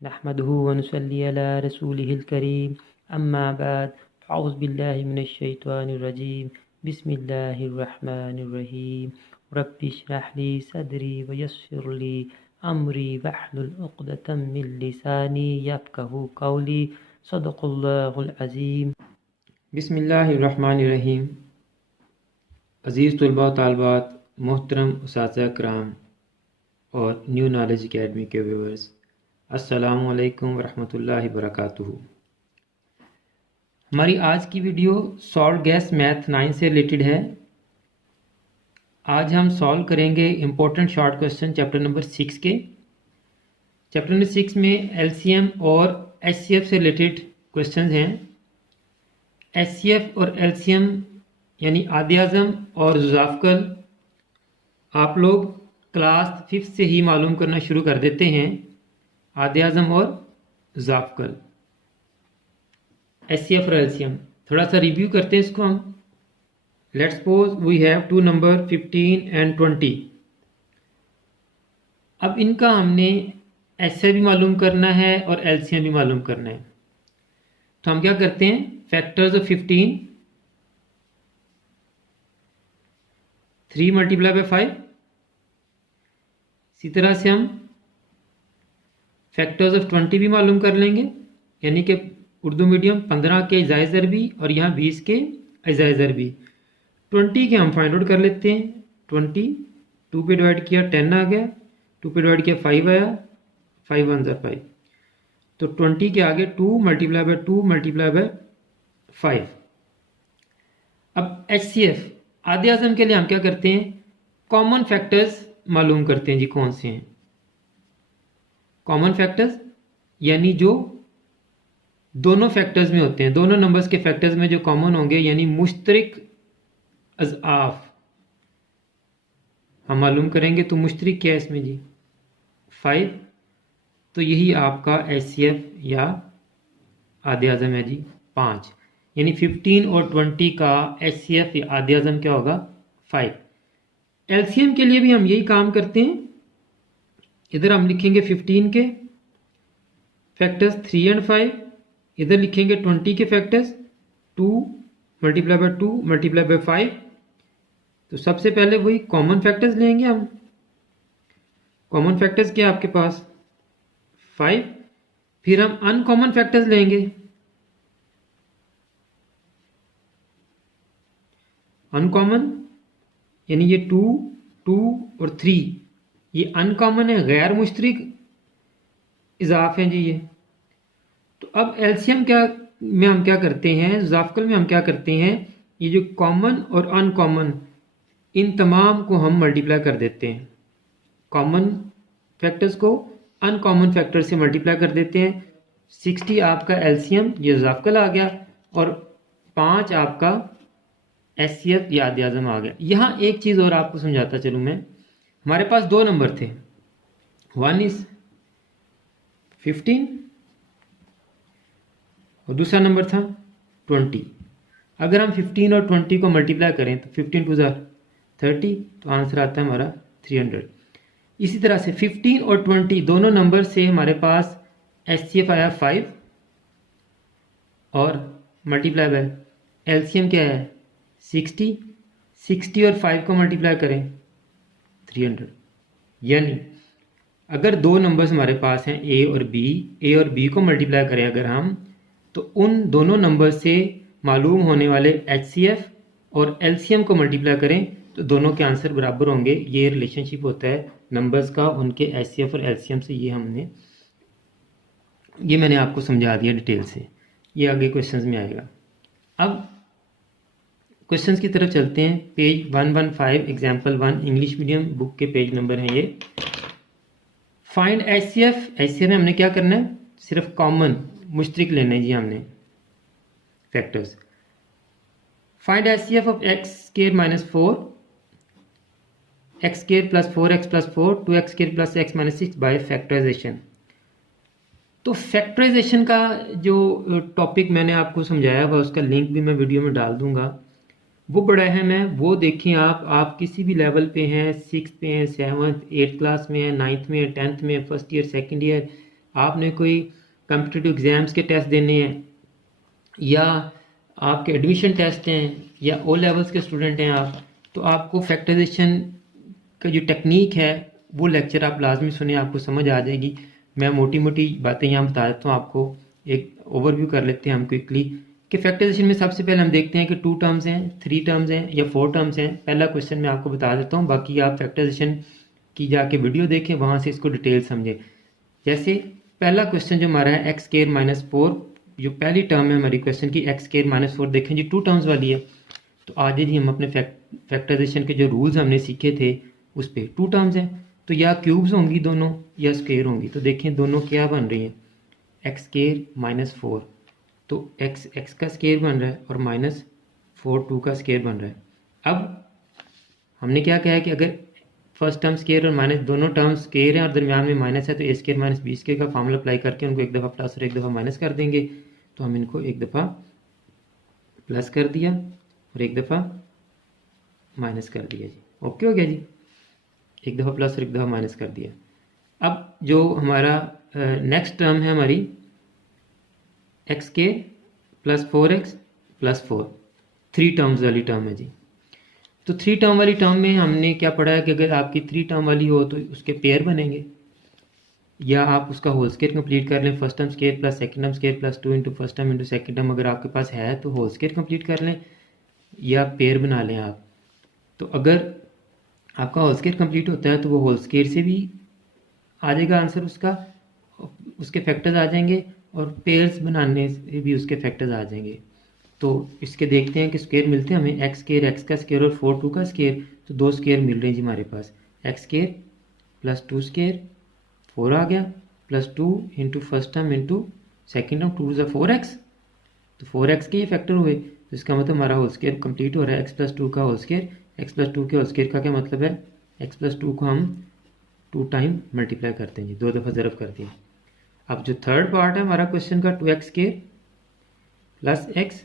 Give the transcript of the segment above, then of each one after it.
नहमदुहु व नुसल्ली अला रसूलिहिल करीम अम्मा बाद अऊज़ु बिल्लाहि मिनश शैतानिर रजीम बिस्मिल्लाहिर रहमानिर रहीम रब्बि इश्रह ली सदरी व यस्सिर ली अमरी वहलुल उक़दतम मिन लिसानी यफ़क़हू क़ौली सदक़ल्लाहुल अज़ीम। बिस्मिल्लाहिर रहमानिर रहीम। अज़ीज़ तुलबा व तालिबात, मोहतरम उस्ताज़ कराम और न्यू नॉलेज अकेडमी के व्यूअर्स, अस्सलामु अलैकुम वरहमतुल्लाहि वबरकातुहू। हमारी आज की वीडियो सॉल्व गैस मैथ 9 से रिलेटेड है। आज हम सॉल्व करेंगे important short question chapter number 6 के। चैप्टर नंबर 6 में एलसीएम और एचसीएफ से रिलेटेड क्वेश्चंस हैं। एचसीएफ और एलसीएम यानी आदे आज़म और ज़ुज़ाफ़कल आप लोग क्लास 5 से ही मालूम करना शुरू कर देते हैं। आदे आज़म और ज़ाफ़कल, एचसीएफ और एलसीएम, थोड़ा सा रिव्यू करते हैं इसको हम। Let's suppose we have two number 15 and 20। अब इनका हमने एचसीएफ भी मालूम करना है और एलसीएम भी मालूम करना है। तो हम क्या करते हैं, फैक्टर्स ऑफ 15, 3 मल्टीप्लाई बाय 5। इसी तरह से हम फैक्टर्स ऑफ 20 भी मालूम कर लेंगे, यानी कि उर्दू मीडियम 15 के इजाए ज़रबी और यहाँ 20 के इजाए ज़रबी। 20 के हम फाइंड आउट कर लेते हैं। 20 2 पे डिवाइड किया 10 आ गया, 2 पे डिवाइड किया 5 आया, 5 1 ज़ा 5। तो 20 के आगे 2 मल्टीप्लाई बाय 2 मल्टीप्लाई बाय 5। अब एचसीएफ आदे आज़म के लिए हम क्या करते हैं, कॉमन फैक्टर्स मालूम करते हैं जी। कौन से हैं कॉमन फैक्टर्स, यानी जो दोनों फैक्टर्स में होते हैं, दोनों नंबर्स के फैक्टर्स में जो कॉमन होंगे, यानी मुश्तरिक अज़आफ़ हम मालूम करेंगे। तो मुश्तरिक क्या है इसमें जी, 5। तो यही आपका एचसीएफ या आदे आज़म है जी, 5। यानी 15 और 20 का एचसीएफ या आदे आज़म क्या होगा, 5। एलसीएम के लिए भी हम यही काम करते हैं। इधर हम लिखेंगे 15 के फैक्टर्स 3 एंड 5, इधर लिखेंगे 20 के factors 2 multiply by 2 multiply by 5। तो सबसे पहले वही कॉमन फैक्टर्स लेंगे हम। कॉमन फैक्टर्स क्या आपके पास, 5। फिर हम अनकॉमन फैक्टर्स लेंगे। अनकॉमन यानी ये 2 2 और 3, ये अनकॉमन है, गैर मुश्तरिक इजाफ हैं जी ये। तो अब एलसीएम में हम क्या करते हैं, ज़ाफ़कल में हम क्या करते हैं, ये जो कॉमन और अनकॉमन इन तमाम को हम मल्टीप्लाई कर देते हैं। कॉमन फैक्टर्स को अनकॉमन फैक्टर से मल्टीप्लाई कर देते हैं। 60 आपका एलसीएम ये ज़ाफ़कल आ गया और 5 आपका एचसीएफ या आदे आज़म आ गया। यहाँ एक चीज़ और आपको समझाता चलूँ मैं। हमारे पास दो नंबर थे, 1 इज 15 और दूसरा नंबर था 20। अगर हम 15 और 20 को मल्टीप्लाई करें तो 15 2 30, तो आंसर आता है हमारा 300। इसी तरह से 15 और 20 दोनों नंबर से हमारे पास एचसीएफ आया 5 और मल्टीप्लाई बाय एलसीएम क्या है 60। 60 और 5 को मल्टीप्लाई करें 300। यानी अगर दो नंबर्स हमारे पास हैं ए और बी को मल्टीप्लाई करें अगर हम, तो उन दोनों नंबर से मालूम होने वाले एचसीएफ और एलसीएम को मल्टीप्लाई करें तो दोनों के आंसर बराबर होंगे। ये रिलेशनशिप होता है नंबर्स का, उनके एचसीएफ और एलसीएम से। ये मैंने आपको समझा दिया डिटेल से, ये आगे क्वेश्चंस में आएगा। अब क्वेश्चंस की तरफ चलते हैं। Page 115 example 1 English medium book के पेज नंबर हैं ये। Find HCF. एचसीएफ में हमने क्या करना है, सिर्फ कॉमन मुश्तरिक लेना है जी हमने factors. Find HCF of x square minus 4, x square plus 4x plus 4, 2x square plus x minus 6 by factorisation. तो फैक्टराइजेशन का जो टॉपिक मैंने आपको समझाया हुआ उसका लिंक भी मैं वीडियो में डाल दूंगा, वो बड़ा अहम है। वो देखें आप किसी भी लेवल पे हैं, 6th पे हैं, 7th 8th क्लास में हैं, 9th में हैं, 10th में, फर्स्ट ईयर सेकंड ईयर, आपने कोई कॉम्पिटिटिव एग्ज़ाम्स के टेस्ट देने हैं या आपके एडमिशन टेस्ट हैं या ओ लेवल्स के स्टूडेंट हैं आप, तो आपको फैक्टराइजेशन का जो टेक्निक है वो लेक्चर आप लाजमी सुने, आपको समझ आ जाएगी। मैं मोटी मोटी बातें यहाँ बता देता हूँ आपको, एक ओवरव्यू कर लेते हैं हम क्विकली कि फैक्टराइजेशन में सबसे पहले हम देखते हैं कि 2 टर्म्स हैं, 3 टर्म्स हैं या 4 टर्म्स हैं। पहला क्वेश्चन मैं आपको बता देता हूँ, बाकी आप फैक्टराइजेशन की जाके वीडियो देखें, वहाँ से इसको डिटेल समझें। जैसे पहला क्वेश्चन जो हमारा है x²-4, जो पहली टर्म है हमारी क्वेश्चन की x²-4, देखें जी 2 टर्म्स वाली है। तो आज जी हम अपने फैक्टराइजेशन के जो रूल्स हमने सीखे थे उस पर 2 टर्म्स हैं, तो या क्यूब्स होंगी दोनों या स्क्वायर होंगी। तो देखें दोनों क्या बन रही हैं, x²-4, तो x का स्क्वायर बन रहा है और -4 2 का स्क्वायर बन रहा है। अब हमने क्या कहा है कि अगर फर्स्ट टर्म स्क्वायर और माइनस दोनों टर्म्स स्क्वायर हैं और दरमियान में माइनस है, तो a² - b² का फार्मूला अप्लाई करके उनको एक दफ़ा प्लस और एक दफ़ा माइनस कर देंगे। तो हम इनको एक दफ़ा प्लस कर दिया और एक दफ़ा माइनस कर दिया जी, ओके हो गया जी। एक दफ़ा प्लस और एक दफ़ा माइनस कर दिया। अब जो हमारा नेक्स्ट टर्म है हमारी x²+4x+4, 3 टर्म्स वाली टर्म है जी। तो 3 टर्म वाली टर्म में हमने क्या पढ़ा है कि अगर आपकी 3 टर्म वाली हो तो उसके पेयर बनेंगे, या आप उसका होल स्क्वायर कंप्लीट कर लें, first term square plus second term square plus 2 into first term into second term अगर आपके पास है तो होल स्क्वायर कंप्लीट कर लें या पेयर बना लें आप। तो अगर आपका होल स्क्वायर कंप्लीट होता है तो वो होल स्क्वायर से भी आ जाएगा आंसर उसका, उसके फैक्टर्स आ जाएंगे, और पेयर्स बनाने से भी उसके फैक्टर्स आ जाएंगे। तो इसके देखते हैं कि स्क्वायर मिलते हैं हमें, x² का स्क्वायर और 4 2 का स्क्वायर, तो 2 स्क्वायर मिल रहे हैं जी हमारे पास। x² + 2² 4 आ गया, plus 2 into first term into second term, 2 × 4x, तो 4x के ये फैक्टर हुए, तो इसका मतलब हमारा होल स्क्वायर कंप्लीट हो रहा है। x + 2 का होल स्क्वायर, x + 2 के होल स्क्वायर का क्या मतलब है, x + 2 को हम 2 टाइम मल्टीप्लाई करते हैं जी, 2 दफ़ा ज़रब करते हैं। अब जो थर्ड पार्ट है हमारा क्वेश्चन का 2x² + x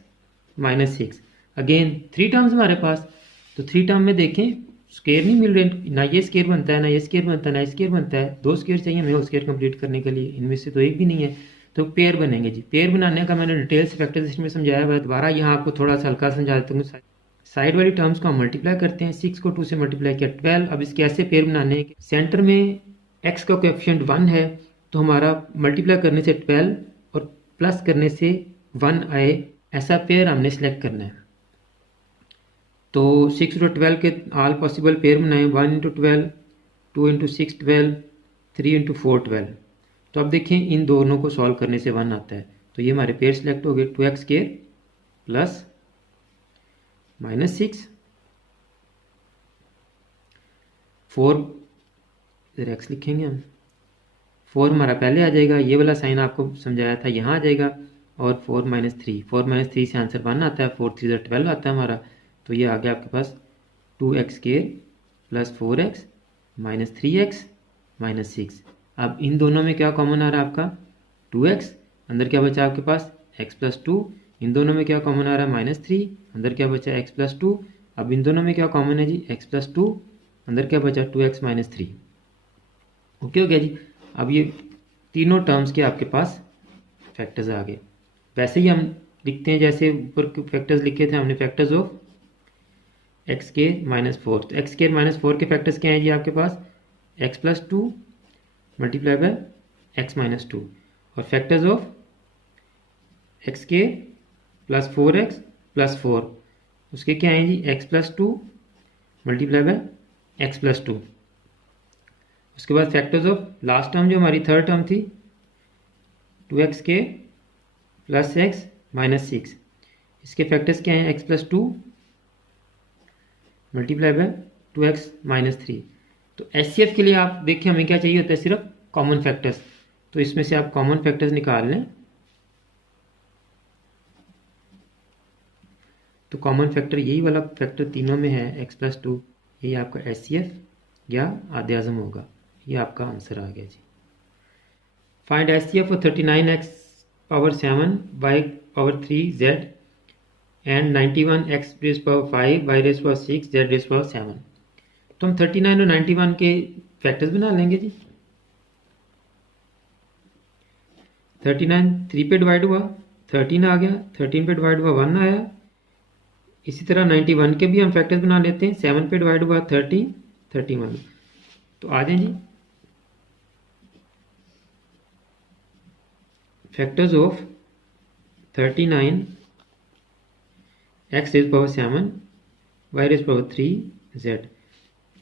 - 6, अगेन 3 टर्म्स हमारे पास। तो 3 टर्म में देखें स्क्वायर नहीं मिल रहे, ना ये स्क्वायर बनता है, ना ये स्क्वायर बनता है, ना स्क्वायर बनता है। 2 स्क्वायर चाहिए हमें होल स्क्वायर कंप्लीट करने के लिए, इनमें से तो एक भी नहीं है। तो पेयर बनेंगे जी। पेयर बनाने का मैंने डिटेल से फैक्टराइजेशन में समझाया हुआ है, दोबारा यहाँ आपको थोड़ा सा हल्का समझा देता हूँ। साइड वाली टर्म्स को हम मल्टीप्लाई करते हैं, 6 को 2 से मल्टीप्लाई किया 12। अब इसके ऐसे पेयर बनाने हैं, सेंटर में x का कोएफिशिएंट 1 है, तो हमारा मल्टीप्लाई करने से 12 और प्लस करने से 1 आए, ऐसा पेयर हमने सेलेक्ट करना है। तो 6 × 12 के ऑल पॉसिबल पेयर बनाएं, 1 × 12, 2 × 6 12, 3 × 4 12। तो अब देखें इन दोनों को सॉल्व करने से 1 आता है, तो ये हमारे पेयर सेलेक्ट हो गए। 2x² + -6, 4 इधर x लिखेंगे हम, 4 हमारा पहले आ जाएगा, ये वाला साइन आपको समझाया था यहाँ आ जाएगा, और 4 - 3, 4 - 3 से आंसर 1 आता है, 4 × 3 = 12 आता है हमारा। तो ये आ गया आपके पास 2x² + 4x - 3x - 6। अब इन दोनों में क्या कॉमन आ रहा है आपका, 2x, अंदर क्या बचा आपके पास x + 2, इन दोनों में क्या कॉमन आ रहा है -3, अंदर क्या बचा x + 2। अब इन दोनों में क्या कॉमन है जी, x + 2, अंदर क्या बचा 2x - 3, ओके हो गया जी। अब ये तीनों टर्म्स के आपके पास फैक्टर्स आ गए। वैसे ही हम लिखते हैं जैसे ऊपर फैक्टर्स लिखे थे हमने, फैक्टर्स ऑफ x² - 4। तो x² - 4 के फैक्टर्स क्या हैं जी आपके पास, x + 2 × x - 2, और फैक्टर्स ऑफ x² + 4x + 4, उसके क्या हैं जी, x + 2 × x + 2। उसके बाद फैक्टर्स ऑफ लास्ट टर्म जो हमारी थर्ड टर्म थी, 2x² + x - 6, इसके फैक्टर्स क्या हैं, x + 2 × 2x - 3। तो HCF के लिए आप देखें हमें क्या चाहिए होता है, सिर्फ कॉमन फैक्टर्स। तो इसमें से आप कॉमन फैक्टर्स निकाल लें, तो कॉमन फैक्टर यही वाला फैक्टर तीनों में है, x + 2, यही आपका HCF या आधे आज़म होगा। ये आपका आंसर आ गया जी। Find HCF of 39x⁷ y⁴z and 91x⁵ y⁻6 z⁻7। तो हम 39 और 91 के फैक्टर्स बना लेंगे जी। 39 3 पे डिवाइड हुआ 13 आ गया, 13 पे डिवाइड हुआ 1 आया। इसी तरह 91 के भी हम फैक्टर्स बना लेते हैं। 7 पे डिवाइड हुआ 30 31। तो आ जाए जी, factors of 39 x raise power 7 y raise power 3 z।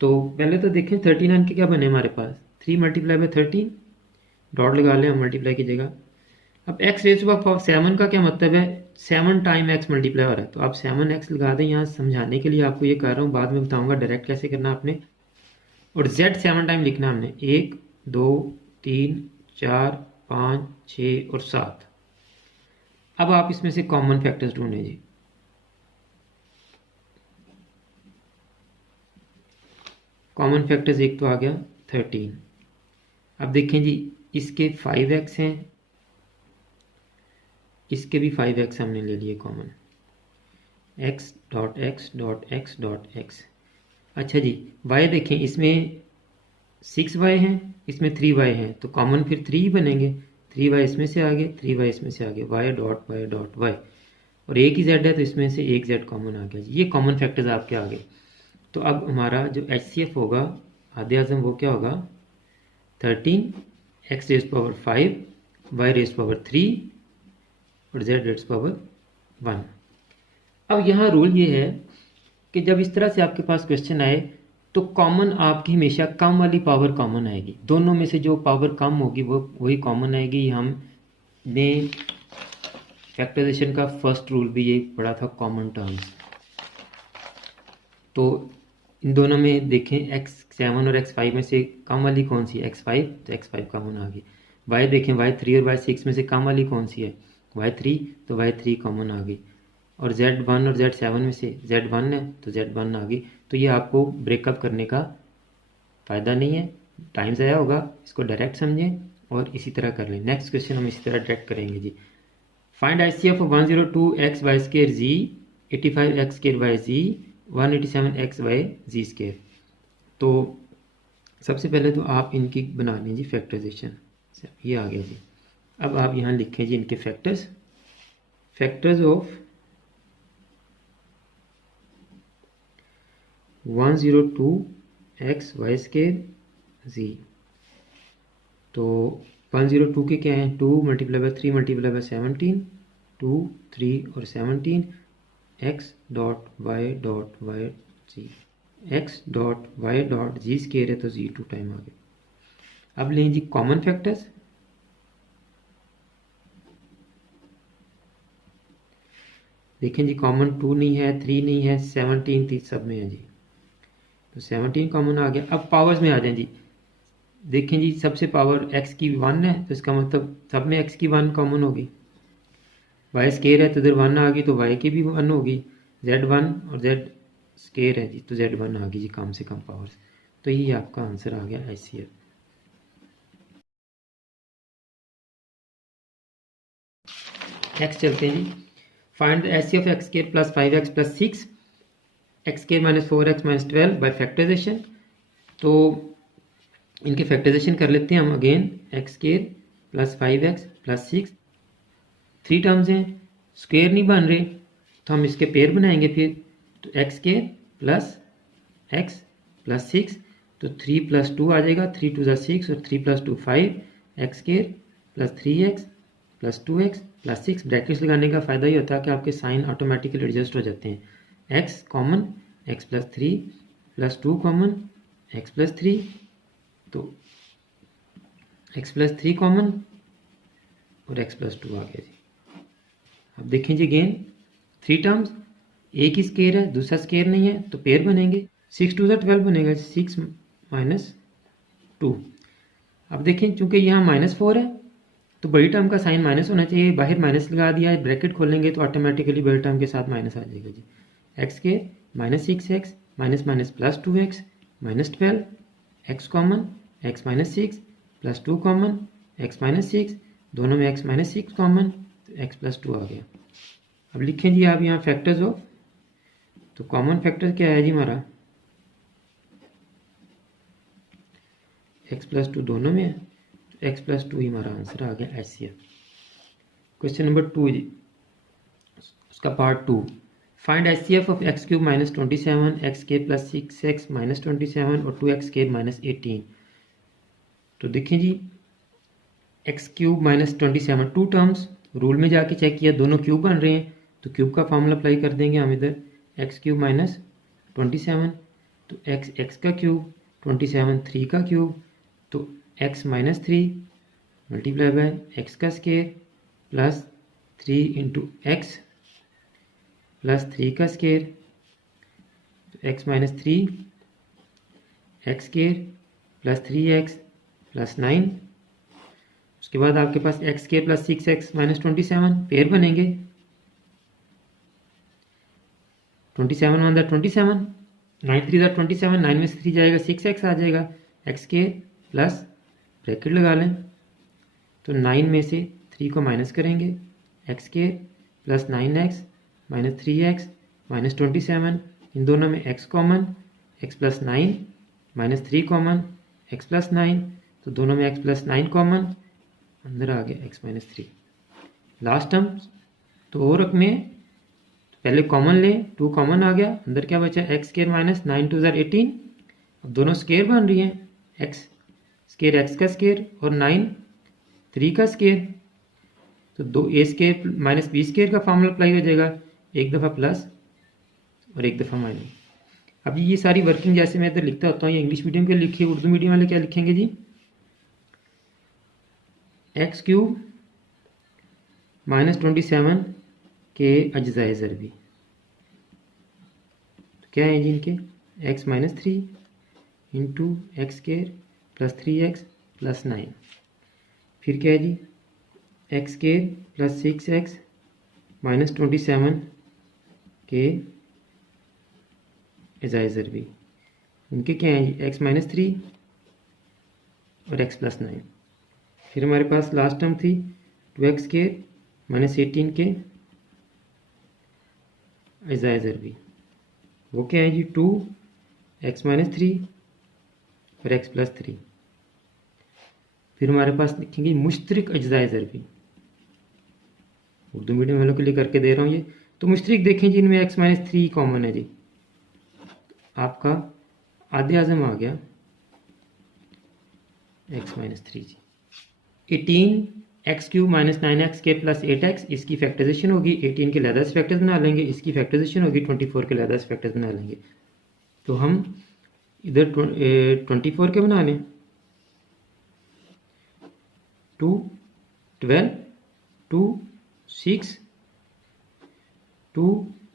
तो पहले तो देखें 39 के क्या बने हमारे पास, 3 मल्टीप्लाई बाई 13, डॉट लगा लें हम मल्टीप्लाई की जगह। अब x रेज पावर 7 का क्या मतलब है, 7 टाइम x मल्टीप्लाई हो रहा है, तो आप 7x लगा दें। यहाँ समझाने के लिए आपको ये कर रहा हूँ, बाद में बताऊंगा डायरेक्ट कैसे करना आपने। और z 7 टाइम लिखना हमने, 1 2 3 4 5 6 और 7। अब आप इसमें से कॉमन फैक्टर्स ढूंढें जी। कॉमन फैक्टर्स एक तो आ गया 13। अब देखें जी, इसके 5x हैं, इसके भी 5x हमने ले लिए common, x dot x dot x dot x. अच्छा जी, y देखें, इसमें 6y हैं, इसमें 3y हैं, तो कॉमन फिर 3 ही बनेंगे। 3y इसमें से आगे, 3y इसमें से आगे, y डॉट y। और एक ही z है तो इसमें से एक z कॉमन आ गया। ये कॉमन फैक्टर्स आपके आ गए। तो अब हमारा जो HCF होगा आधे आज़म वो क्या होगा, 13 x raise power 5 y raise power 3 और z रेज पावर 1। अब यहाँ रूल ये है कि जब इस तरह से आपके पास क्वेश्चन आए तो कॉमन आपकी हमेशा कम वाली पावर कॉमन आएगी। दोनों में से जो पावर कम होगी वो वही कॉमन आएगी। हमने फैक्टराइजेशन का फर्स्ट रूल भी ये पढ़ा था, कॉमन टर्म्स। तो इन दोनों में देखें, x7 और x5 में से कम वाली कौन सी है, x5, तो x5 कॉमन आ गई। y देखें, y3 और y6 में से कम वाली कौन सी है, y3, तो y3 कॉमन आ गई। और z1 और z7 में से z1 है तो z1 आ गई। तो ये आपको ब्रेकअप करने का फ़ायदा नहीं है, टाइम ज़ाया होगा। इसको डायरेक्ट समझें और इसी तरह कर लें। नेक्स्ट क्वेश्चन हम इसी तरह डायरेक्ट करेंगे जी। Find ICF of 102x y square z, 85x square y z, 187x y z square. तो सबसे पहले तो आप इनकी बना लें जी फैक्टराइजेशन। ये आ गया जी। अब आप यहाँ लिखें जी इनके factors. Factors of 102x y square z। तो 102 के क्या हैं, 2 मल्टीप्लाई बाई 3 मल्टीप्लाई बाई 17, 2 3 और 17, x dot y dot y z, x dot y dot z square है तो z 2 टाइम आ गया। अब लें जी कॉमन फैक्टर्स। देखें जी, कॉमन 2 नहीं है, 3 नहीं है, 17 सब में है जी, तो 17 कॉमन आ गया। अब पावर्स में आ जाए जी। देखें जी, सबसे पावर x की 1 है तो इसका मतलब सब में x की 1 कॉमन होगी। y स्केयर है तो इधर 1 आ गई तो y की भी 1 होगी। z1 और z स्केयर है जी तो z1 आ गई जी, कम से कम पावर्स। तो ये आपका आंसर आ गया ICF। नेक्स्ट चलते हैं जी। Find the HCF of x square plus 5x plus 6 x square minus 4x minus 12 by factorisation. तो इनके फैक्टराइजेशन कर लेते हैं हम again. x square plus 5x plus 6, 3 terms हैं, स्क्वायर नहीं बन रहे तो हम इसके पेयर बनाएंगे फिर। तो x square plus x plus 6, तो 3 प्लस 2 आ जाएगा, 3 2 6 और 3 plus 2 5, x square plus 3x plus 2x plus 6। Brackets लगाने का फ़ायदा ये होता है कि आपके साइन ऑटोमेटिकली एडजस्ट हो जाते हैं। x common, x plus 3 plus 2 common, x plus 3, तो x प्लस 3 कॉमन और x प्लस 2 आ गया जी। अब देखें जी अगेन 3 टर्म्स, एक ही स्केयर है दूसरा स्केयर नहीं है तो पेयर बनेंगे। 6 2 12 बनेगा, 6 माइनस 2। अब देखें चूंकि यहाँ -4 है तो बड़ी टर्म का साइन माइनस होना चाहिए, बाहर माइनस लगा दिया है, ब्रैकेट खोलेंगे तो ऑटोमेटिकली बड़ी टर्म के साथ माइनस आ जाएगा जी। x square minus 6x minus minus plus 2x minus 12, x common, x minus 6 plus 2 common, x minus 6, दोनों में x माइनस 6 कॉमन, तो x प्लस 2 आ गया। अब लिखें जी आप यहाँ फैक्टर्स ऑफ, तो कॉमन फैक्टर क्या है जी हमारा, x प्लस 2 दोनों में है, तो x प्लस 2 ही हमारा आंसर आ गया HCF। क्वेश्चन नंबर 2 जी, उसका part 2। Find HCF of x cube minus 27 x के प्लस 6x माइनस 27 और 2x के माइनस 18। तो देखिए जी, x cube minus 27 two terms, rule में जाके चेक किया दोनों क्यूब बन रहे हैं तो क्यूब का फॉर्मूला अप्लाई कर देंगे हम इधर। एक्स क्यूब माइनस 27 तो एक्स का क्यूब 27 3 का क्यूब तो x minus 3 multiply by x का square plus 3 into x plus 3 का स्केयर तो x minus 3 x square plus 3x plus 9। उसके बाद आपके पास x square plus 6x minus 27 pair बनेंगे। 27 वन 27, 9 3 27, 9 में से 3 जाएगा 6x आ जाएगा। एक्स स्केयर प्लस ब्रैकेट लगा लें तो 9 में से 3 को माइनस करेंगे, x square plus 9x minus 3x minus 27, इन दोनों में x common, x plus 9 minus 3 common, x plus 9 तो दोनों में x प्लस 9 कॉमन, अंदर आ गया x माइनस 3। लास्ट टर्म तो और रकमें पहले कॉमन लें, 2 कॉमन आ गया, अंदर क्या बचा एक्स स्केयर माइनस 9 2 18। अब दोनों स्केयर बन रही हैं, एक्स स्केयर एक्स का स्केयर और 9 3 का स्केयर तो 2 ए स्केयर माइनस बी स्केयर का फॉर्मूला अप्लाई हो जाएगा, एक दफ़ा प्लस और एक दफ़ा माइनस। अब ये सारी वर्किंग जैसे मैं इधर लिखता होता हूँ, ये इंग्लिश मीडियम के लिखिए, उर्दू मीडियम वाले क्या लिखेंगे जी, एक्स क्यूब माइनस 27 के अज्जाए ज़रबी तो क्या है जी इनके, x minus 3 into x square plus 3x plus 9, फिर क्या है जी x square plus 6x minus 27 के अज्जाए ज़रबी, इनके क्या है जी एक्स माइनस 3 और एक्स प्लस 9। फिर हमारे पास लास्ट टर्म थी 2x स्केयर माइनस 18 के अज्जाए ज़रबी, वो क्या है जी 2x माइनस 3 और x प्लस 3। फिर हमारे पास लिखेंगे मुश्तरिक अज्जाए ज़रबी, उर्दू मीडियम वालों के लिए करके दे रहा हूँ ये। तो मुश्तरिक देखें जी, इनमें x माइनस 3 कॉमन है जी, आपका आधे आज़म आ गया x माइनस 3 जी। 18 एक्स क्यूब माइनस 9x के प्लस 8x, इसकी फैक्टराइजेशन होगी, 18 के लहदा से फैक्टर्स बना लेंगे, इसकी फैक्टराइजेशन होगी 24 के लहदा से फैक्टर्स बना लेंगे। तो हम इधर 24 के बना लें, 2 12 2 6 2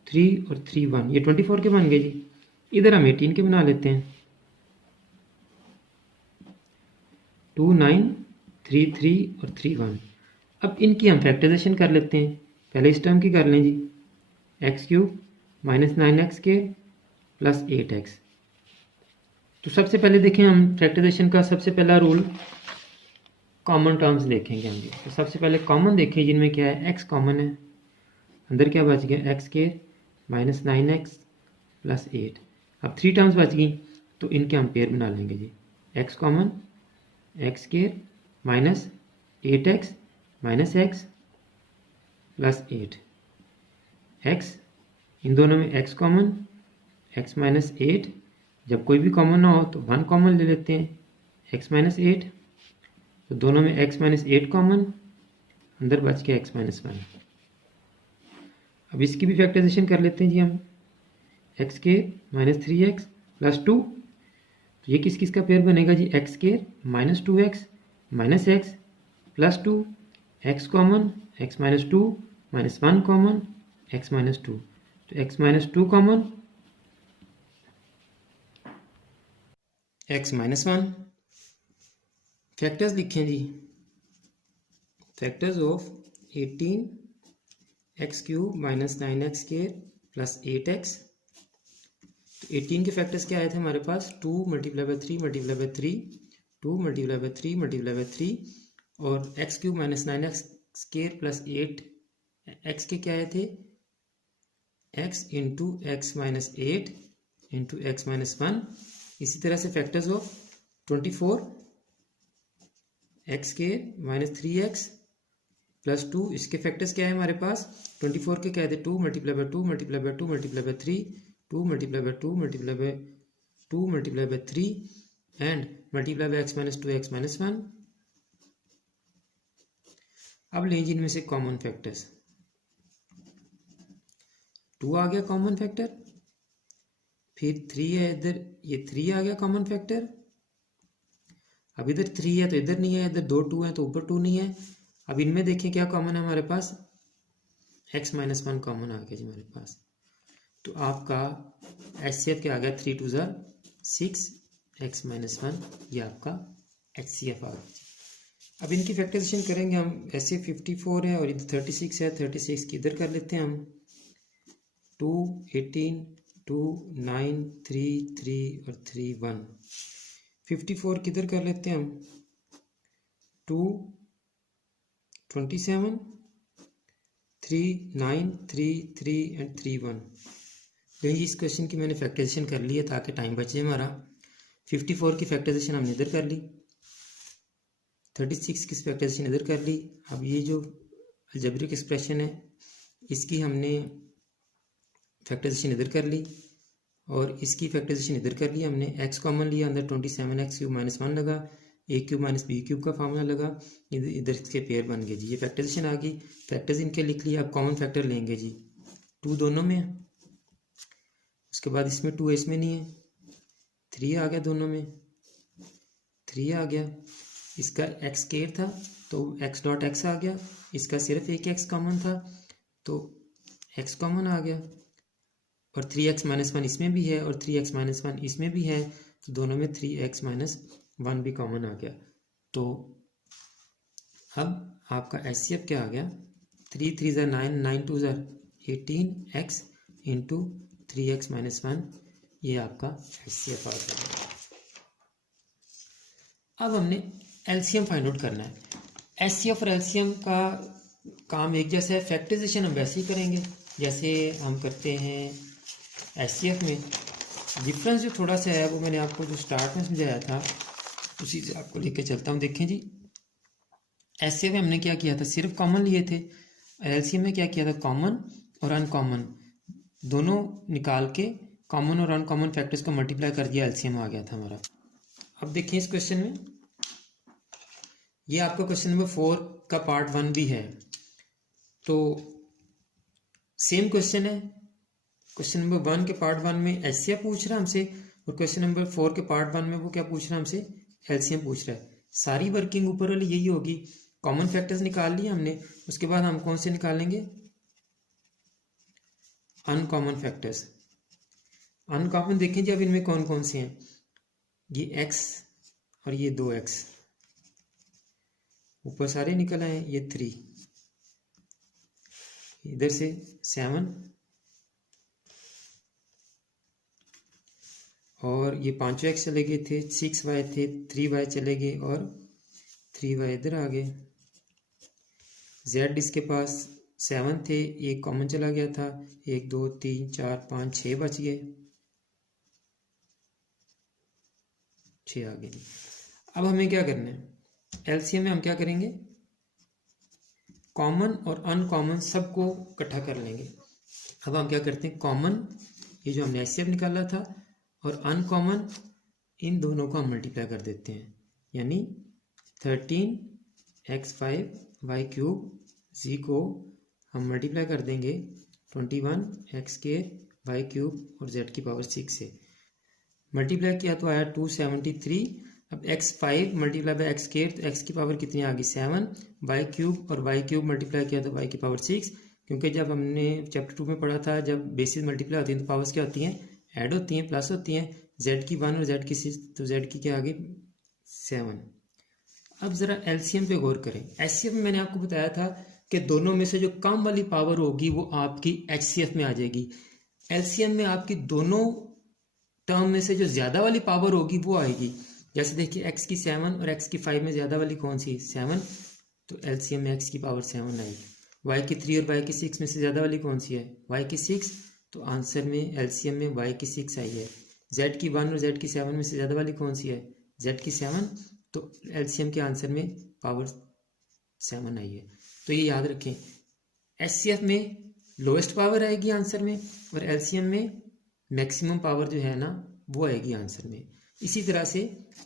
3 और 3 1, ये 24 के बन गए जी। इधर हम 18 के बना लेते हैं, 2 9 3 3 और 3 1। अब इनकी हम फैक्टराइजेशन कर लेते हैं, पहले इस टर्म की कर लें जी, एक्स क्यूब माइनस 9x के प्लस 8x। तो सबसे पहले देखें हम फैक्टराइजेशन का सबसे पहला रूल कॉमन टर्म्स देखेंगे हम जी। तो सबसे पहले कॉमन देखें, जिनमें क्या है x कॉमन है, अंदर क्या बच गया एक्स के माइनस 9x प्लस 8। अब 3 टर्म्स बच गई तो इनके हम पेयर बना लेंगे जी, x कॉमन एक्स के minus 8x minus x plus 8 x, इन दोनों में x कॉमन, x माइनस 8, जब कोई भी कॉमन ना हो तो 1 कॉमन ले लेते हैं, x माइनस 8 तो दोनों में x माइनस 8 कॉमन, अंदर बच के x माइनस 1। अब इसकी भी फैक्टराइजेशन कर लेते हैं जी हम, x के माइनस 3x प्लस 2, तो ये किस किस का पेयर बनेगा जी, x के minus 2x minus x plus 2, x common x minus 2 minus 1 common x minus 2, तो x minus 2 common x minus 1। Factors लिखें जी, factors of 18 x cube minus 9x के प्लस 8x। तो 18 के फैक्टर्स क्या आए थे हमारे पास, 2 multiply by 3 multiply by 3, 2 multiply by 3 multiply by 3, और x cube minus 9x square plus 8 x के क्या आए थे, x into x minus 8 into x minus 1। इसी तरह से फैक्टर्स ऑफ 24 एक्स के माइनस 3x +2, इसके फैक्टर्स क्या है हमारे पास, 24 के क्या थे, 2 multiply by 2 multiply by 2 multiply by 3, 2 multiply by 2 multiply by 2 multiply by 3 and multiply by x minus 2 x minus 1। अब लेंगे इनमें से कॉमन फैक्टर्स। 2 आ गया कॉमन फैक्टर, फिर 3 है इधर, ये 3 आ गया कॉमन फैक्टर। अब इधर 3 है तो इधर नहीं है, इधर 2 2 है तो ऊपर 2 नहीं है। अब इनमें देखें क्या कॉमन है हमारे पास, x माइनस 1 कॉमन आ गया जी हमारे पास। तो आपका HCF क्या आ गया, 3 2 6 x माइनस 1, ये आपका HCF आ गया। अब इनकी फैक्टराइजेशन करेंगे हम, ऐसे 54 है और इधर 36 है, 36 की इधर कर लेते हैं हम, 2 18 2 9 3 3 और 3 1। 54 किधर कर लेते हैं हम, 2 27 3 9 3 3 एंड 3 1। यही इस क्वेश्चन की मैंने फैक्टराइजेशन कर ली है ताकि टाइम बचे हमारा। 54 की फैक्टराइजेशन हमने इधर कर ली, 36 की फैक्टराइजेशन इधर कर ली। अब ये जो अलजेब्रिक एक्सप्रेशन है इसकी हमने फैक्टराइजेशन इधर कर ली और इसकी फैक्टराइजेशन इधर कर ली हमने। x कॉमन लिया, अंदर 27x³ माइनस 1 लगा, a³ माइनस b³ का फार्मूला लगा, इधर इसके पेयर बन गए जी। ये फैक्टराइजेशन आ गई, फैक्टर्स इनके लिख लिया। अब कॉमन फैक्टर लेंगे जी, 2 दोनों में है, उसके बाद इसमें 2 है, इसमें नहीं है, 3 आ गया दोनों में, 3 आ गया। इसका x स्क्वायर था तो x डॉट x आ गया, इसका सिर्फ एक x कॉमन था तो x कॉमन आ गया, और 3x माइनस 1 इसमें भी है और 3x माइनस 1 इसमें भी है, तो दोनों में 3x माइनस 1 भी कॉमन आ गया। तो अब आपका HCF क्या आ गया, 3 3 9 9 2 18x इंटू 3x माइनस 1, ये आपका HCF आ गया। अब हमने LCM फाइंड आउट करना है। HCF और LCM का काम एक जैसा है, फैक्टराइजेशन हम वैसे ही करेंगे जैसे हम करते हैं HCF में। डिफरेंस जो थोड़ा सा है वो मैंने आपको जो स्टार्ट में समझाया था उसी से आपको लेके चलता हूँ। देखें जी, HCF में हमने क्या किया था, सिर्फ कॉमन लिए थे। LCM में क्या किया था, कॉमन और अनकॉमन दोनों निकाल के कॉमन और अनकॉमन फैक्टर्स को मल्टीप्लाई कर दिया, LCM आ गया था हमारा। अब देखिए इस क्वेश्चन में, ये आपका क्वेश्चन नंबर 4 का पार्ट 1 भी है, तो सेम क्वेश्चन है। क्वेश्चन नंबर 1 के पार्ट 1 में HCF पूछ रहा है हमसे, और क्वेश्चन नंबर 4 के पार्ट 1 में वो क्या पूछ रहा है हमसे, LCM पूछ रहा है। सारी वर्किंग ऊपर वाली यही होगी, कॉमन फैक्टर्स निकाल लिए हमने, उसके बाद हम कौन से निकालेंगे, अनकॉमन फैक्टर्स। अनकॉमन देखें जी, अब इनमें कौन कौन से हैं, ये x और ये 2x ऊपर सारे निकल आए, ये 3, इधर से 7 और ये 5 x चले गए थे, 6y थे, 3y चले गए और 3y इधर आ गए। z इसके पास 7 थे, एक कॉमन चला गया था, 1 2 3 4 5 6 बच गए, 6 आ गए। अब हमें क्या करना है, LCM में हम क्या करेंगे, कॉमन और अनकॉमन सबको इकट्ठा कर लेंगे। अब हम क्या करते हैं, कॉमन ये जो हमने HCF निकाला था और अनकॉमन इन दोनों को हम मल्टीप्लाई कर देते हैं, यानी 13x5y³ z को हम मल्टीप्लाई कर देंगे 21x² y³ और z की पावर 6 से। मल्टीप्लाई किया तो आया 273। अब x5 मल्टीप्लाई बाय x² तो x की पावर कितनी आ गई 7, y³ और y³ मल्टीप्लाई किया तो y की पावर 6। क्योंकि जब हमने चैप्टर 2 में पढ़ा था, जब बेसिस मल्टीप्लाई होती हैं तो पावर्स क्या होती हैं, ऐड होती हैं, प्लस होती हैं। z की 1 और z की 6, तो z की क्या आ गई 7। अब ज़रा LCM पे गौर करें। HCF में मैंने आपको बताया था कि दोनों में से जो कम वाली पावर होगी वो आपकी HCF में आ जाएगी। LCM में आपकी दोनों टर्म में से जो ज़्यादा वाली पावर होगी वो आएगी। जैसे देखिए x की 7 और x की 5 में ज़्यादा वाली कौन सी, 7, तो LCM में x की पावर 7 आई। y की 3 और y की 6 में से ज़्यादा वाली कौन सी है, y की 6, तो आंसर में LCM में y की 6 आई है। z की 1 और z की 7 में से ज़्यादा वाली कौन सी है, z की 7, तो LCM के आंसर में पावर 7 आई है। तो ये याद रखें, HCF में लोएस्ट पावर आएगी आंसर में और LCM में मैक्सिमम पावर जो है ना वो आएगी आंसर में। इसी तरह से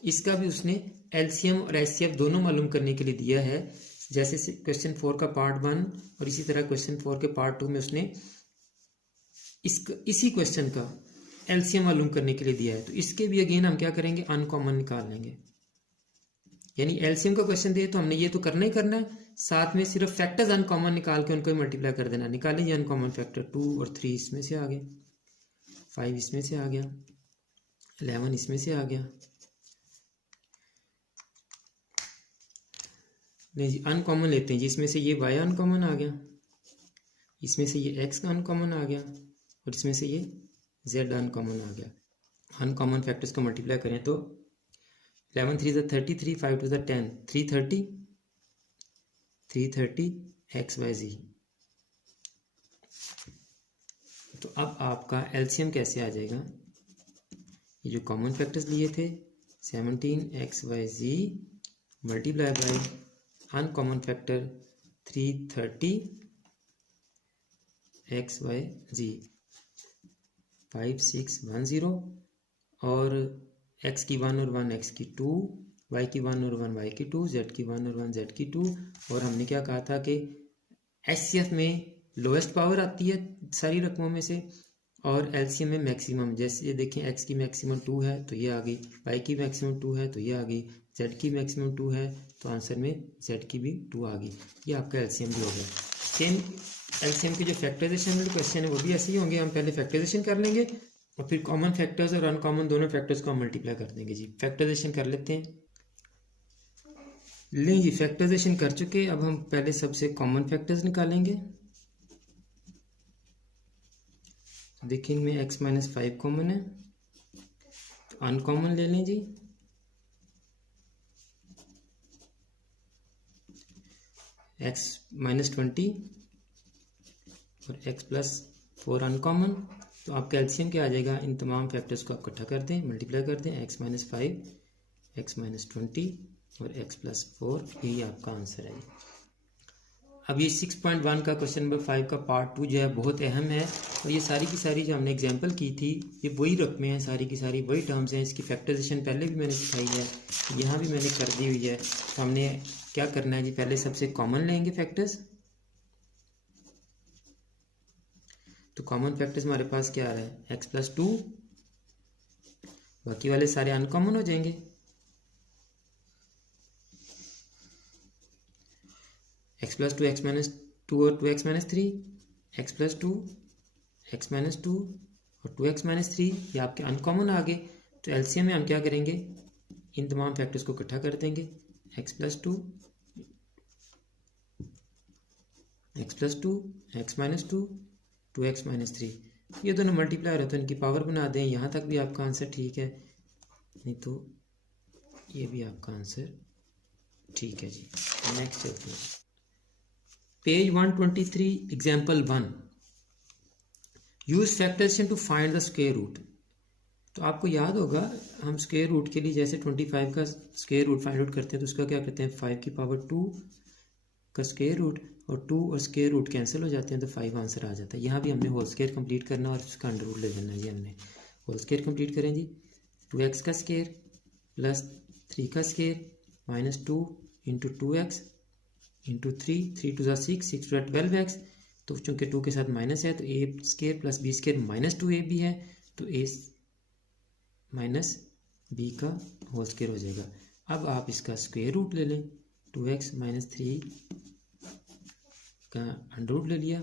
इसका भी उसने LCM और HCF दोनों मालूम करने के लिए दिया है। जैसे क्वेश्चन 4 का पार्ट 1 और इसी तरह क्वेश्चन 4 के पार्ट 2 में उसने इसी क्वेश्चन का LCM मालूम करने के लिए दिया है। तो इसके भी अगेन हम क्या करेंगे, अनकॉमन निकाल लेंगे। यानी LCM का क्वेश्चन दे तो हमने ये तो करना ही करना है, साथ में सिर्फ फैक्टर्स अनकॉमन निकाल के उनको मल्टीप्लाई कर देना। निकालेंगे अनकॉमन फैक्टर, 2 और 3 इसमें से आ गए, 5 इसमें से आ गया, 11 इसमें से आ गया। नहीं जी, अनकॉमन लेते हैं जी। इसमें से ये y अनकॉमन आ गया, इसमें से ये x का अनकॉमन आ गया और इसमें से ये z अनकॉमन आ गया। अनकॉमन फैक्टर्स को मल्टीप्लाई करें तो 11 3 33, 5 2 10, 330 x y z। तो अब आपका LCM कैसे आ जाएगा, ये जो कॉमन फैक्टर्स लिए थे 17xyz multiply by uncommon factor 330 xyz 5610 और x की 1 और 1 x की 2, y की 1 और 1 y की 2, z की 1 और 1 z की 2। और हमने क्या कहा था कि HCF में लोएस्ट पावर आती है सारी रकमों में से और LCM में मैक्सिमम। जैसे ये देखें, x की मैक्सिमम 2 है तो ये आ गई, y की मैक्सिमम 2 है तो ये आ गई, z की मैक्सिमम 2 है तो आंसर में z की भी 2 आ गई। ये आपका LCM भी हो गया। सेम LCM की जो फैक्टराइजेशन वाले क्वेश्चन है वो भी ऐसे ही होंगे। हम पहले फैक्टराइजेशन कर लेंगे और फिर कॉमन फैक्टर्स और अनकॉमन दोनों फैक्टर्स को हम मल्टीप्लाई कर देंगे जी। फैक्टराइजेशन कर लेते हैं। लें जी, फैक्टराइजेशन कर चुके। अब हम पहले सबसे कॉमन फैक्टर्स निकालेंगे। देखेंगे में x - 5 कॉमन है तो अनकॉमन ले लें जी। x - 20 और x + 4 अनकॉमन। तो आपका LCM क्या आ जाएगा, इन तमाम फैक्टर्स को आप इकट्ठा कर दें, मल्टीप्लाई कर दें। x - 5, x - 20 और x + 4, यही आपका आंसर है। अब ये 6.1 का क्वेश्चन नंबर 5 का पार्ट 2 जो है बहुत अहम है और ये सारी की सारी जो हमने एग्जांपल की थी ये वही रकमें हैं, सारी की सारी वही टर्म्स हैं। इसकी फैक्टराइजेशन पहले भी मैंने सिखाई है, यहाँ भी मैंने कर दी हुई है। तो हमने क्या करना है जी, पहले सबसे कॉमन लेंगे फैक्टर्स। तो कॉमन फैक्टर्स हमारे पास क्या आ रहा है, x + 2, बाकी वाले सारे अनकॉमन हो जाएंगे। x + 2, x - 2 और 2x - 3, x + 2, x - 2 और 2x - 3, ये आपके अनकॉमन आ गए। तो LCM में हम क्या करेंगे, इन तमाम फैक्टर्स को इकट्ठा कर देंगे। x + 2, x + 2, x - 2, 2x - 3, ये दोनों मल्टीप्लाई हो रहे तो इनकी पावर बना दें। यहाँ तक भी आपका आंसर ठीक है, नहीं तो ये भी आपका आंसर ठीक है जी। नेक्स्ट चलते हैं, page 123, example 1, use factorisation to find the square root. तो आपको याद होगा हम स्क्वायर रूट के लिए जैसे 25 का स्क्वायर रूट फाइंड आउट करते हैं तो उसका क्या करते हैं, 5 की पावर 2 का स्क्वायर रूट, और 2 और स्क्वायर रूट कैंसिल हो जाते हैं तो 5 आंसर आ जाता है। यहाँ भी हमने होल स्क्वायर कंप्लीट करना और उसका अंडर रूट ले लेना है। ये हमने होल स्क्वायर कंप्लीट करें जी, 2x का स्क्वायर प्लस 3 का square -2 into 2x into 3, 3 2 6, 6 2 12x। तो चूंकि 2 के साथ माइनस है तो a square plus b square -2ab है तो a माइनस b का होल स्क्वायर हो जाएगा। अब आप इसका स्क्वायर रूट ले लें, 2x - 3 का अंडर रूट ले लिया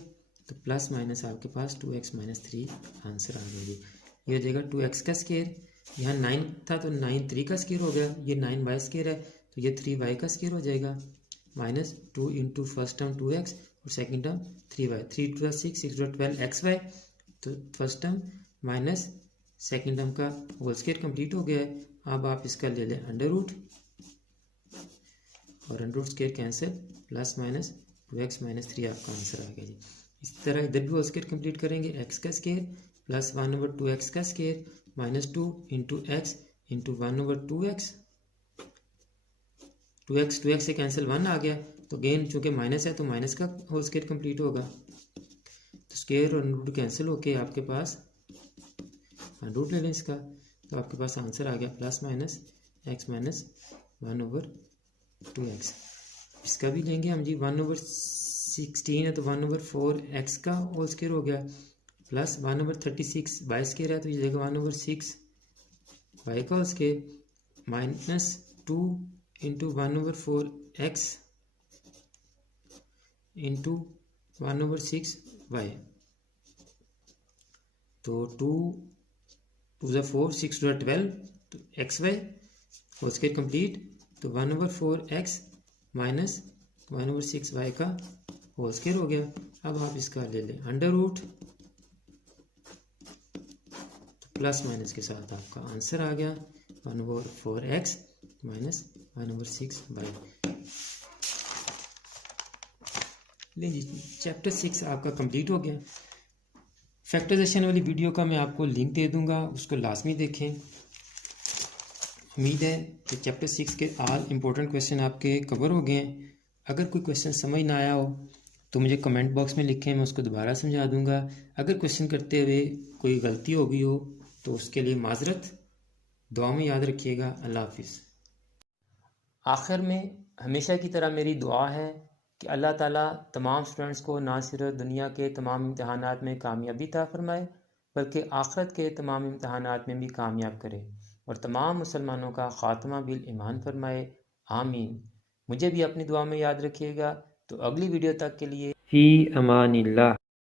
तो प्लस माइनस आपके पास 2x - 3 आंसर आ गया। ये हो जाएगा 2x का स्क्वायर, यहाँ 9 था तो 9 3 का स्क्वायर हो गया, ये 9y स्क्वायर है तो ये 3y का स्क्वायर हो जाएगा, -2 इंटू फर्स्ट टर्म 2x और सेकंड टर्म 3y, 3 2 6, 6 2 12xy। तो first term minus second term का होल स्क्वायर कंप्लीट हो गया है। अब आप इसका ले लें अंडर रूट और under root square cancel, plus minus 2x - 3 आपका आंसर आ गया जी। इस तरह इधर भी होल स्क्वायर कंप्लीट करेंगे, x का स्क्वायर प्लस 1/2x का square -2 into x into 1/2x, 2x से कैंसिल 1 आ गया तो अगेन चूँकि माइनस है तो माइनस का होल स्क्वायर कंप्लीट होगा, तो स्क्वायर और रूट कैंसिल होके आपके पास रूट ले लें इसका, तो आपके पास आंसर आ गया plus minus x minus 1/2x। इसका भी लेंगे हम जी, 1/16 है तो 1/4x का होल स्क्वायर हो गया, प्लस 1/36 बाई स्क्वायर है तो ये जगह 1/6 वाई का whole square minus 2 into 1/4x into 1/6 y. तो 2 2 ज़ा 4 6 2 12, तो x y whole square complete, तो 1/4x माइनस 1/6 वाई का होल स्क्वायर हो गया। अब आप इसका ले लें अंडर रूट, तो प्लस माइनस के साथ आपका आंसर आ गया 1/4x माइनस 1/6 वाई। लीजिए चैप्टर 6 आपका कंप्लीट हो गया। फैक्टराइजेशन वाली वीडियो का मैं आपको लिंक दे दूंगा, उसको लाजमी देखें। उम्मीद है कि चैप्टर 6 के ऑल इम्पोर्टेंट क्वेश्चन आपके कवर हो गए हैं। अगर कोई क्वेश्चन समझ ना आया हो तो मुझे कमेंट बॉक्स में लिखें, मैं उसको दोबारा समझा दूंगा। अगर क्वेश्चन करते हुए कोई गलती हो गई हो तो उसके लिए माजरत, दुआ में याद रखिएगा। अल्लाह हाफिज़। आखिर में हमेशा की तरह मेरी दुआ है कि अल्लाह ताला तमाम स्टूडेंट्स को ना सिर्फ दुनिया के तमाम इम्तहानात में कामयाबी अता फरमाए, बल्कि आखिरत के तमाम इम्तहानात में भी कामयाब करे और तमाम मुसलमानों का ख़ात्मा बिल ईमान फरमाए। आमीन। मुझे भी अपनी दुआ में याद रखिएगा। तो अगली वीडियो तक के लिए फ़ी अमानिल्लाह।